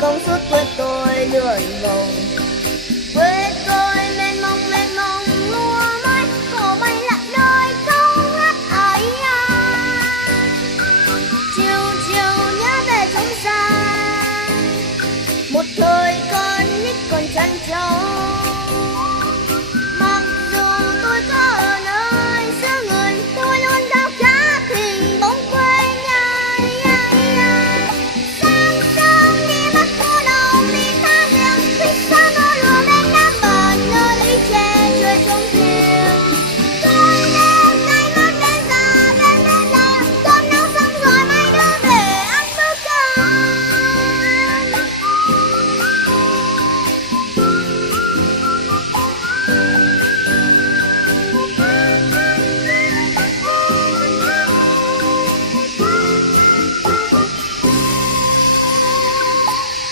công suốt quê tôi lượn vòng. Quê tôi mênh mông lúa mới cổ bay lặng đôi câu hát ấy à. Chiều chiều nhớ về trong xa, một thời con nít còn chăn trâu. Mặc dù tôi có ở nơi xứ người, tôi luôn khao khát hình bóng quê nhà. Sáng sớm đi bắt cô đầu đi tha đường, khi xa mơ lùa bên nam bờ nơi lũy tre chơi trống thuyền. Tôi đêm nay mất bên già cơm nấu xong rồi mai đưa về ăn bữa cơm.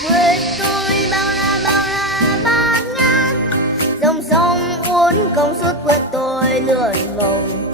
Quê tôi bao la bát ngát, dòng sông uốn công suốt quê tôi lượn vòng.